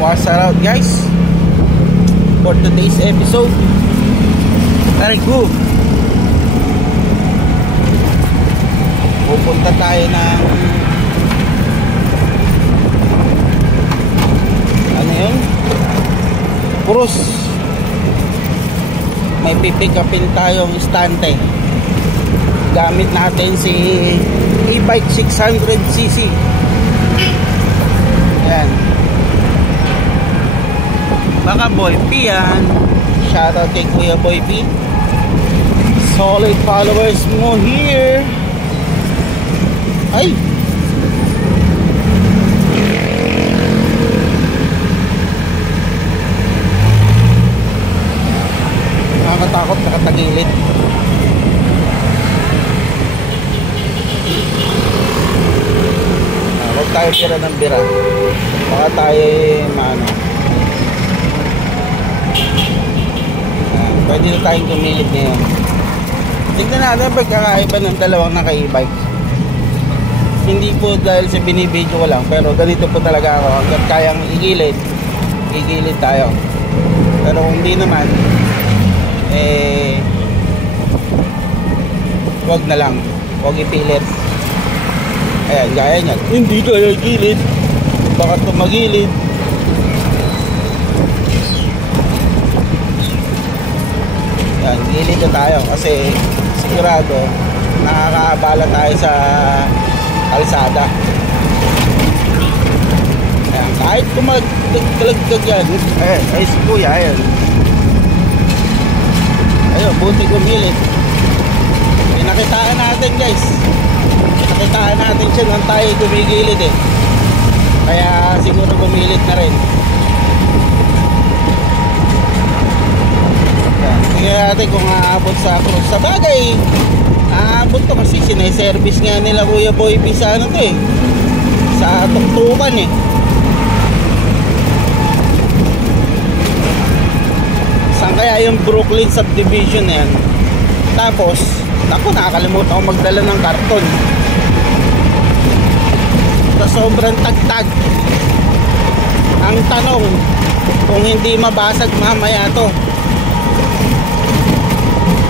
what's up guys for today's episode. Very good. Pupunta tayo ng ano yun? Cruz. May pipick upin tayong istante. Gamit natin si e-bike 600cc. Yan. Baka Boy P yan. Shoutout kay Kuya Boy P. Solid followers mo here. Ay! Nakakatakot, nakatagilid. Huwag tayo bira ng bira. Baka tayo maano. Pwede na tayong gumilid ngayon. Tignan natin ang pagkakaiba ng dalawang naka-e-bike. Hindi po dahil sa binibidyo ko lang, pero ganito po talaga ako. Hanggang kayang igilid, igilid tayo. Pero kung hindi naman, wag na lang, wag ipilit. Ayan, gaya niyan, hindi tayo igilid, baka tumagilid. Ayan, gilid na tayo kasi sigurado nakakaabala tayo sa kalsada. Ayan, kahit kumagdagdag yan, ay si kuya, ayan. Ayun, buti gumilid. Pinakitaan natin guys. Pinakitaan natin siya nung tayo gumigilid eh. Kaya siguro gumilid na rin. Ayan, tingnan natin kung aabot sa Cruz. Sa bagay, aabot to kasi sineservice nga nila Kuya Boy P sa ano to eh, sa tuktukan eh. Saan kaya yung Brooklyn subdivision na yan? Tapos naku, nakakalimutan ako magdala ng karton. Sa sobrang tagtag. Ang tanong, kung hindi mabasag mamaya to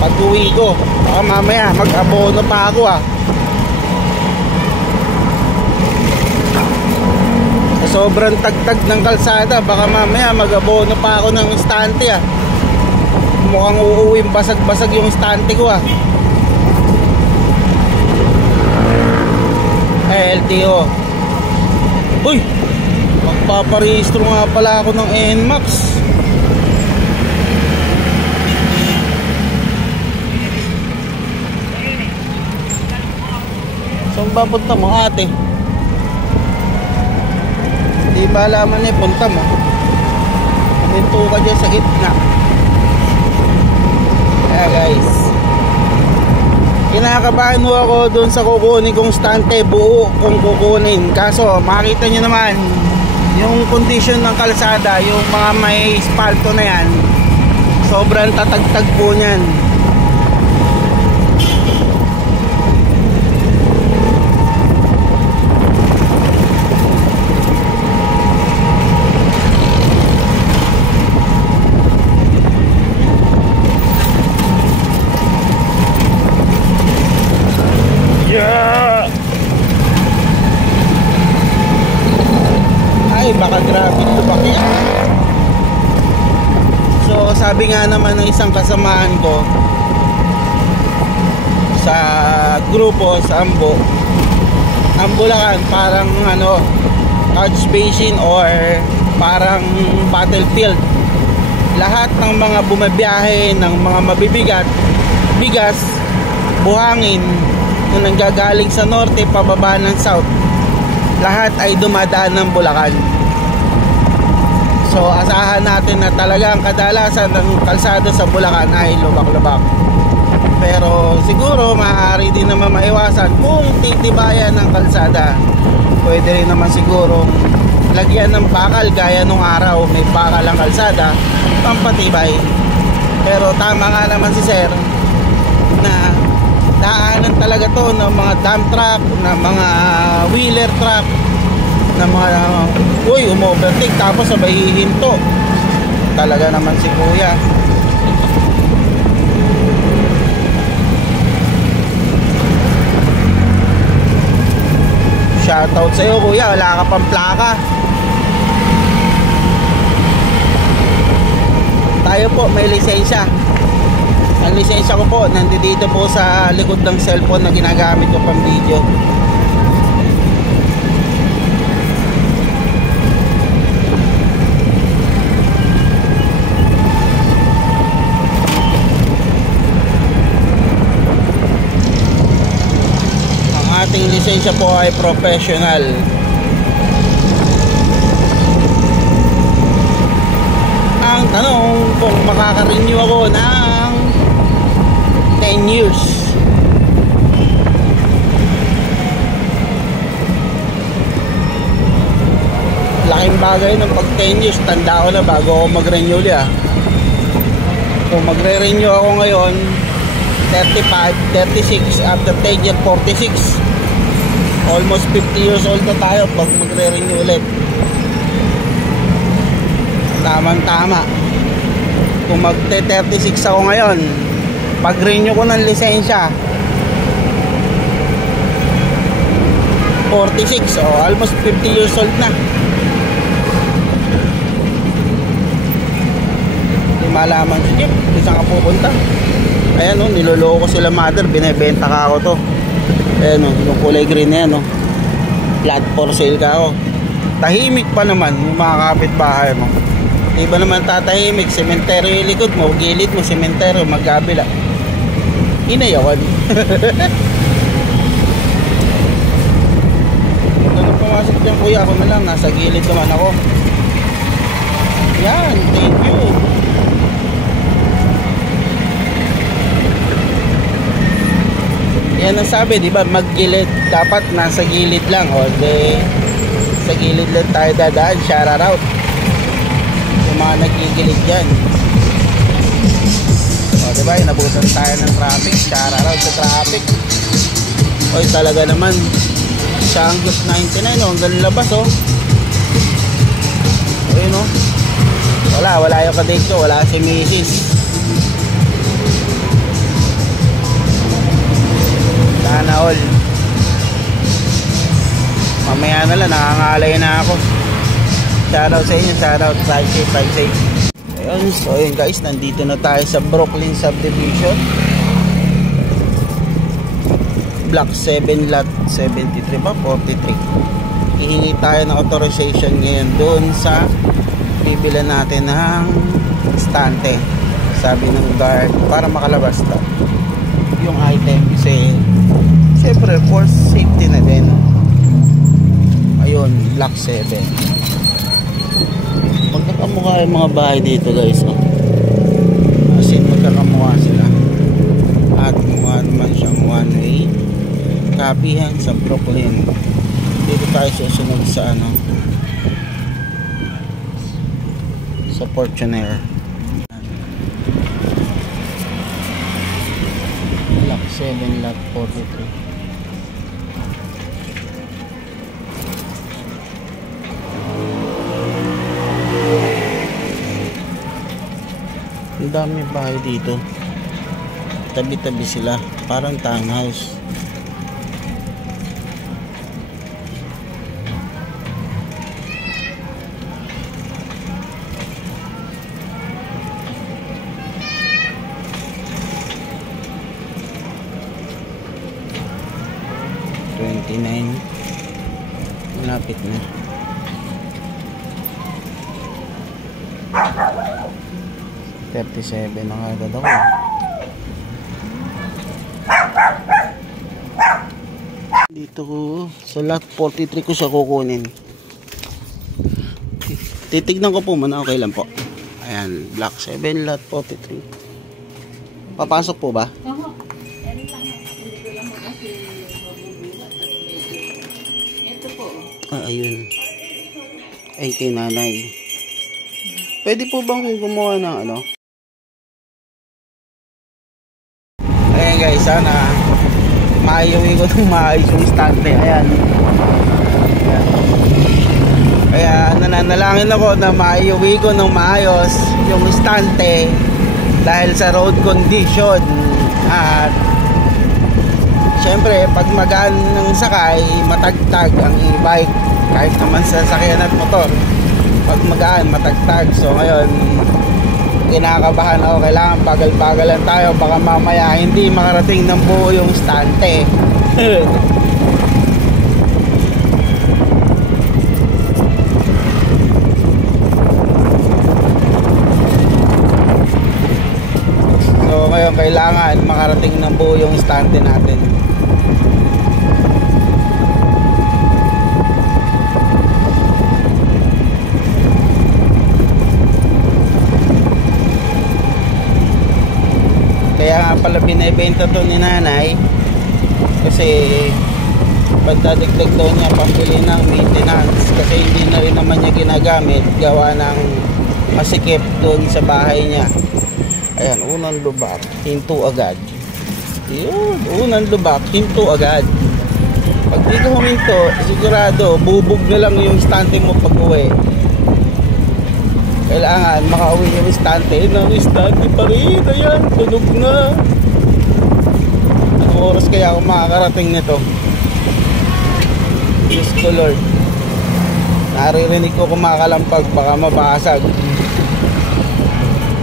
pag uwi ko, baka mamaya mag-abono pa ako ah. Sa sobrang tagtag ng kalsada, baka mamaya mag-abono pa ako ng istante ah. Mukhang uuwing basag-basag yung istante ko ah. LTO. Uy, magpaparehistro nga pala ako ng NMAX. Saan ba punta mo ate? Hindi ba alaman eh punta mo? Minto ka dyan sa gitna. Kaya guys, kinakabahan mo ako dun sa kukunin kong stante, buo kung kukunin. Kaso makita nyo naman yung condition ng kalsada, yung mga may spalto na yan, sobrang tatagtag po nyan. Baka grabe ito bakit. So sabi nga naman ng isang kasamaan ko sa grupo sa Ambo, ang Bulacan parang ano, catch basin or parang battlefield. Lahat ng mga bumabiyahe ng mga mabibigat, bigas, buhangin na nanggagaling sa norte pababa ng south, lahat ay dumadaan ng Bulacan. So asahan natin na talagang kadalasan ng kalsada sa Bulacan ay lubak-lubak. Pero siguro maaari din naman maiwasan kung titibayan ng kalsada. Pwede rin naman siguro lagyan ng bakal gaya nung araw, may bakal ang kalsada, pampatibay. Pero tama nga naman si sir na daanan talaga to ng mga dump truck, ng mga wheeler truck ng mga uy, umovertake tapos sabay hihinto. Talaga naman si kuya. Shoutout sa'yo kuya, wala ka pang plaka. Tayo po may lisensya. Ang lisensya ko po nandito po sa likod ng cellphone na ginagamit ko pang video. Ang ating lisensya po ay professional. Ang tanong kung makaka-renew ako ng 10 years. Laking bagay ng pag 10 years. Tanda ko na bago ako mag-renew ulit. Kung magre-renew ako ngayon 35, 36, after 10 years 46. Almost 50 years old na tayo pag magre-renew ulit. Tamang tama. Kung magte-36 ako ngayon, pag-renew ko ng lisensya 46, almost 50 years old na. Hindi malaman si Jeep kung saan ka pupunta. Ayan niloloko sila mother, binibenta ka ako to. Ayan yung kulay green na yan flat for sale ka ako. Tahimik pa naman yung mga kapitbahay mo. Iba naman tatahimik, sementeryo yung likod mo, gilid mo, sementeryo, magkabila. Inayawan. Huwag ka na pumasok dyan kuya, ako na lang, nasa gilid naman ako. Yan, thank you. Yan ang sabi, di ba, maggilid, dapat nasa gilid lang. O, sa gilid lang tayo dadaan, shout out. Yung mga nagigilid dyan. O diba, inabutan tayo ng traffic. Shout out sa traffic. Oy, talaga naman Shanghai 99 hanggang labas ayun wala yung kadate ko, wala si Mrs. Sana all. Mamaya na lang, nakangalay na ako. Shoutout sa inyo, shoutout, drive safe. Ayun, so ayun guys, nandito na tayo sa Brooklyn Subdivision, Block 7, Lot 73 ba? 43. Hihingi tayo ng authorization ngayon doon sa bibilan natin ng stante, sabi ng guard, para makalabas na yung item kasi syempre for safety na din. Ayun, Block 7. Magkakamukha yung mga bahay dito guys as in magkakamukha sila at mukha naman siyang one way kapihan sa Brooklyn. Dito tayo susunod sa sa Fortuner. Block 7, Lot 43. Ang dami bahay dito, tabi-tabi sila, parang townhouse. Malapit na. $37 na agad ako. Dito ko sa lot 43 ko siya kukunin. Titignan ko po muna, okay lang po. Ayan, block 7, lot 43. Papasok po ba? Ayun. Ay, kay nanay. Pwede po bang gumawa ng Ayan guys, sana maiuwi ko ng maayos yung stante. Ayan. Ayan. Kaya nananalangin ako na maiuwi ko ng maayos yung istante dahil sa road condition. At syempre pag magaan ng sakay, matagtag ang e-bike kahit naman sa sakyan at motor. Pag magaan, matagtag. So ngayon kinakabahan ako, kailangan bagal-bagalan tayo, baka mamaya hindi makarating ng buo yung istante. So ngayon kailangan makarating ng buo yung istante natin. Kaya nga pala binibenta to ni nanay kasi pagdadagdag daw niya pambili ng maintenance, kasi hindi na rin naman niya ginagamit gawa ng masikip doon sa bahay niya. Ayan, unang lubak, hinto agad. Yun, unang lubak, hinto agad. Pag di ka huminto, sigurado bubog na lang yung istante mo pag uwi. Kailangan makauwi yung istante. Ang istante pa rin. Ayan, tunog na. Anong oras kaya ako makakarating nito? Diyos ko Lord, naririnig ko kumakalampag, baka mabasag.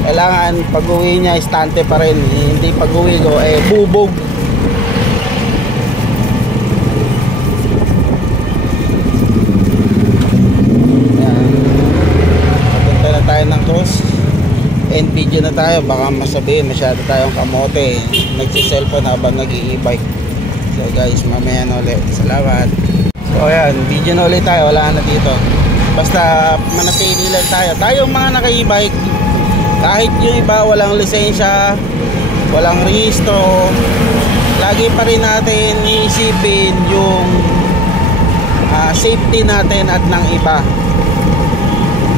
Kailangan pag uwi niya istante pa rin. Hindi pag uwi ko bubog. Tayo ng cross and video na tayo, baka masabihin masyado tayong kamote nagsiselfone habang nag-i-e-bike. So guys, mamaya na ulit. Salamat. So ayan, video na ulit tayo, wala na dito, basta manatili lang tayo. Tayong mga naka-e-bike, kahit yung iba walang lisensya, walang rehistro, lagi pa rin natin iisipin yung safety natin at ng iba.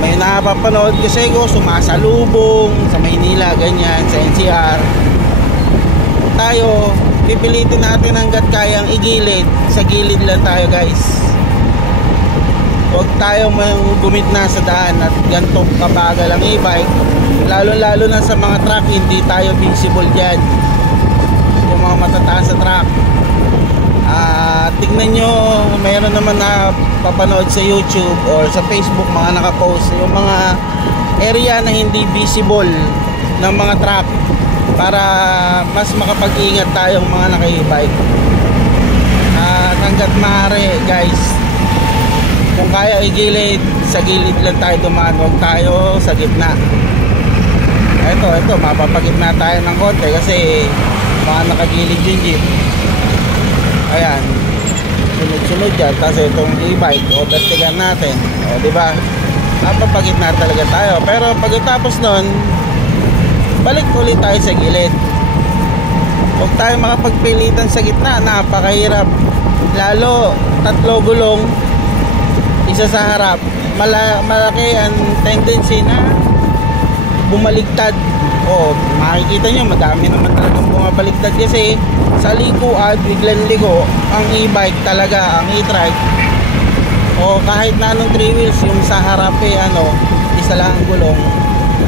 May napapanood kasi ko sumasalubong sa Maynila, ganyan, sa NCR. Tayo, pipilitin natin hanggat kayang igilid. Sa gilid lang tayo guys. Huwag tayo gumit na sa daan at ganito kabagal ang e-bike. Lalo na sa mga truck, hindi tayo visible dyan. Yung mga matataas sa truck. Tignan nyo, mayroon naman na papanood sa YouTube or sa Facebook, mga nakapost yung mga area na hindi visible ng mga truck para mas makapag-ingat tayong mga naka-e-bike. Hanggat maaari guys, kung kaya igilid, sa gilid lang tayo dumaan, huwag tayo sa gitna. Ito, mapapagitna tayo ng konti kasi mga nakagilid yung jeep. Ayan, sunod-sunod yan. Tapos itong e-bike, overtaken natin, o diba, napapagitna talaga tayo. Pero pagkatapos nun, balik ulit tayo sa gilid. Huwag tayo makapagpilitan sa gitna, napakahirap. Lalo, 3 gulong, isa sa harap, malaki ang tendency na bumaligtad. O, makikita nyo, madami naman talagang bumabaligtad kasi sa likuan, biglang ligo ang e-bike talaga, ang e-trike. O kahit na anong 3 wheels, yung sa harap isa lang ang gulong,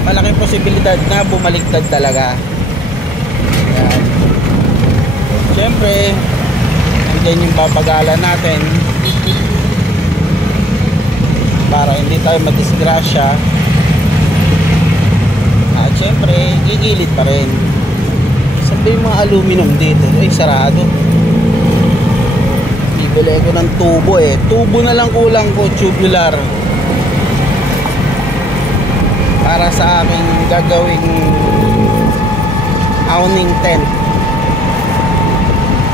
malaking posibilidad na bumaligtad talaga. Yan. Siyempre, andyan yung babagalan natin para hindi tayo madisgrasya. At syempre, gigilid pa rin. Sabi yung mga aluminum dito, ay sarado. Bibili ko ng tubo tubo na lang kulang ko, tubular, para sa aking gagawing awning tent.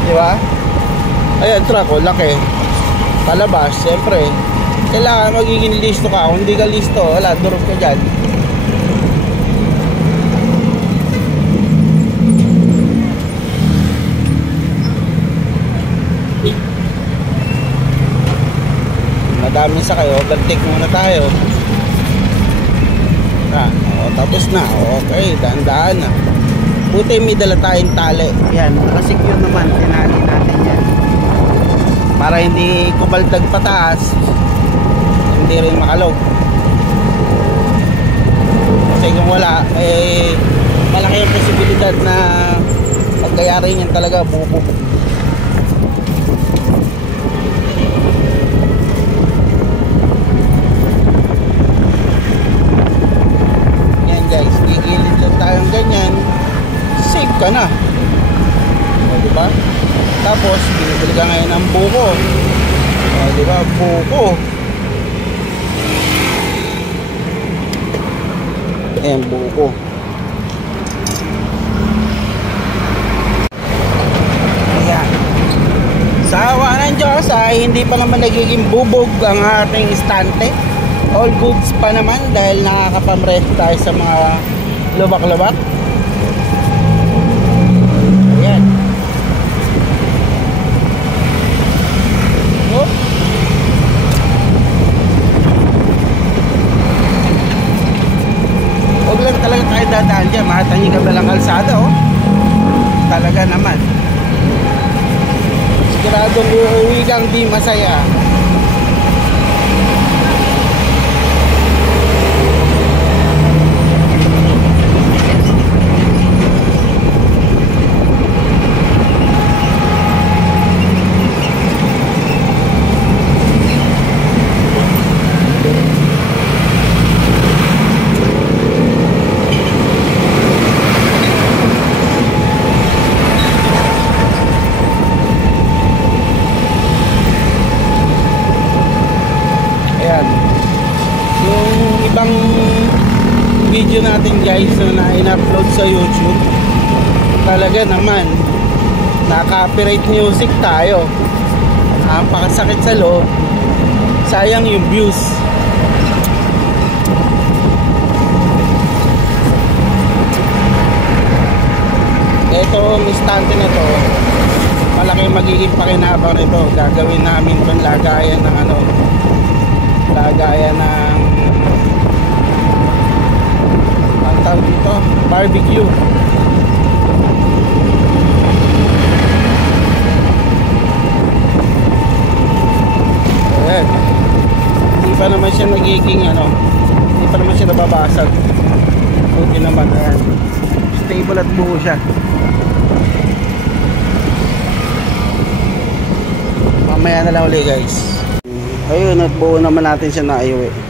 Diba? Ayan, truck laki. Palabas, syempre kailangan magiging listo ka. Kung hindi ka listo, wala, durog ka dyan. Madami sa kayo, overtake muna tayo. Tapos na, okay, daan-daan na. Buti may dala tayong tali. Yan, nakasecure naman, tinali natin yan para hindi kubaldag pataas, hindi rin makalog. Kasi kung wala, eh malaki ang posibilidad na pagkayarin yan talaga bubog. Yan guys, gigilid lang tayong ganyan, safe ka na. O, diba? Tapos binibili ka ngayon ng buko. O, diba? Buko. Ayan, buko. Ayan. Sa awa ng Diyos ay hindi pa naman nagiging bubog ang ating istante. All goods pa naman dahil nakakapamrest tayo sa mga lubak-lubak. Ayan. Oh. Huwag lang talaga tayo dadaan dyan. Mahatangin ka ba lang kalsada, oh. Talaga naman. Siguradong uuwi kang di masaya. Ibang video natin guys na in-upload sa YouTube, talaga naman na-copyright music tayo. Ang pakasakit sa loob, sayang yung views. Etong istante na to, malaki magiging pakinabang nito. Gagawin namin itong lagayan ng ano, lagayan ng ang tawag dito, barbecue. Ayan. Hindi pa naman siya nagiging ano, hindi pa naman siya nababasag. Buti naman, ayan, stable at buo siya. Mamaya na lang ulit guys. Ayun, at buo naman natin siya na ayuwi.